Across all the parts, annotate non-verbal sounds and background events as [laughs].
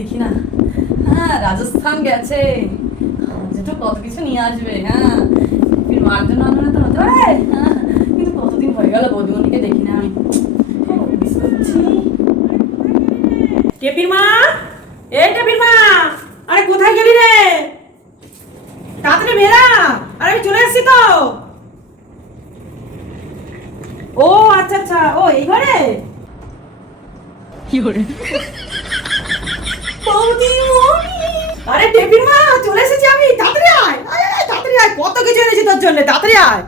দেখি না। হ্যাঁ রাজস্থান গেছে। যেটা কত কিছু নিয়ে আসবে হ্যাঁ। মার জন্য আনবে তো হতে পারে। হ্যাঁ, কিন্তু কতদিন হয়ে গেল বৌদিমণিকে দেখি না আমি। টেপির মা! এই টেপির মা! আরে কোথায় গেলি রে? তাড়াতাড়ি বেরা! আরে আমি চলে এসেছি তো। ও আচ্ছা আচ্ছা। ও এই ঘরে? আরে টেপির মা চলে এসেছি আমি তাড়াতাড়ি আয়। তাড়াতাড়ি আয় কত কিছু এনেছি তোর জন্য তাড়াতাড়ি আয়।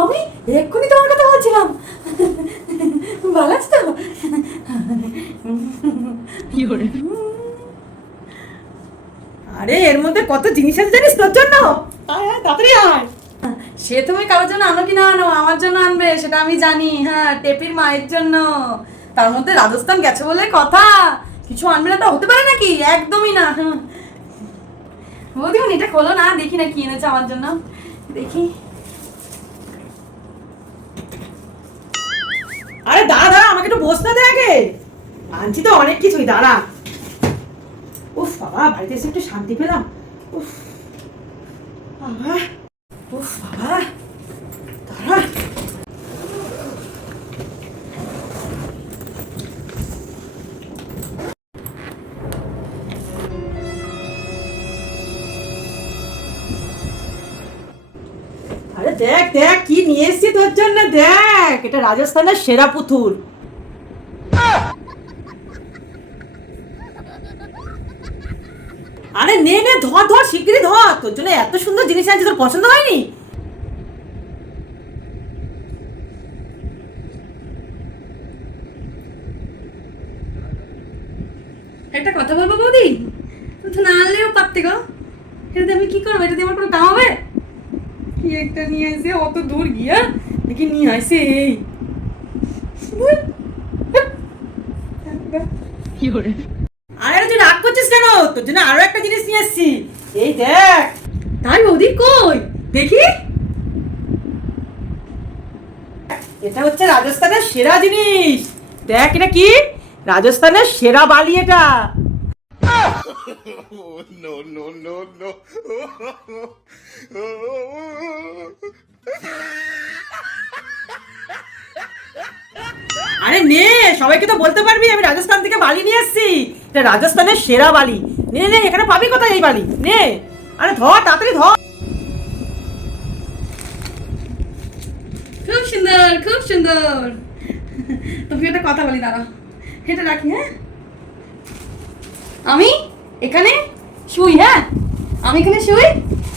আমি এক্ষুনি তোমার কথা বলছিলাম। ভালো আছো তো আরে এর মধ্যে কত জিনিস আছে জানিস তোর জন্য? তাড়াতাড়ি আয়। সে তুমি কারোর জন্য আনো কি না আনো? আমার জন্য আনবে সেটা আমি জানি। হ্যাঁ টেপির মায়ের জন্য। তার মধ্যে রাজস্থান গেছে বলে কথা। কিছু আনবে না হতে পারে নাকি? একদমই না। হুম। বৌদিমণি, এটা খোলো না, দেখি না কি এনেছে আমার জন্য। দেখি। আরে দাঁড়া দাঁড়া, আমাকে একটু বসতে দে আগে। আনছি তো অনেক কিছুই, দাঁড়া। উফ বাবা, বাড়িতে এসে একটু শান্তি পেলাম। উফ। বাবা। উফ বাবা। দাঁড়া। দেখ দেখ, কি নিয়ে এসেছি তোর জন্য? দেখ, এটা রাজস্থানের সেরা পুতুল। আরে নে নে, ধর ধর, শিগগিরই ধর। তোর জন্য এত সুন্দর জিনিস আনছি তোর পছন্দ হয়নি? একটা কথা বলব বৌদি? তুমি তো না আনলেও পারতে গো। এটাতে আমি কি করব? এটাতে আমার কোনো কাম একটা নিয়ে অত দূর গিয়া দেখি নিয়ে এই। আরে তুই রাগ করছিস কেন? তোর জন্য আরও একটা জিনিস নিয়ে এসেছি এই দেখ তাই বৌদি কই? দেখি। এটা হচ্ছে রাজস্থানের সেরা জিনিস। দেখ এটা কি? রাজস্থানের সেরা বালি এটা। [laughs] no, no, no, no. আরে নে সবাইকে তো বলতে পারবি আমি রাজস্থান থেকে বালি নিয়ে এসেছি। এটা রাজস্থানের সেরা বালি। নে নে এখানে পাবি কোথায় এই বালি? নে আরে ধর তাড়াতাড়ি ধর। খুব সুন্দর খুব সুন্দর। [laughs] তোকে একটা কথা বলি দাঁড়া। এটা রাখি হ্যাঁ? আমি এখানে শুই হ্যাঁ? আমি এখানে শুই?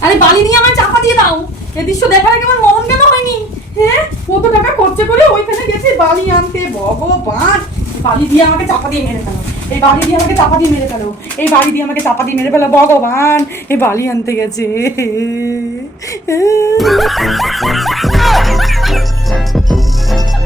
আরে বালি নিয়ে আমার চাপা দিয়ে দাও। এই দৃশ্য দেখার আগে আমার মন কেন হয়নি? হ্যাঁ? কত টাকা খরচা করে ওইখানে গেছি বালি আনতে, ভগবান! বালি দিয়ে আমাকে চাপা দিয়ে মেরে ফেলো। এই বালি দিয়ে আমাকে চাপা দিয়ে মেরে ফেলো। এই বালি দিয়ে আমাকে চাপা দিয়ে মেরে ফেলো, ভগবান! এই বালি আনতে গেছে। [laughs]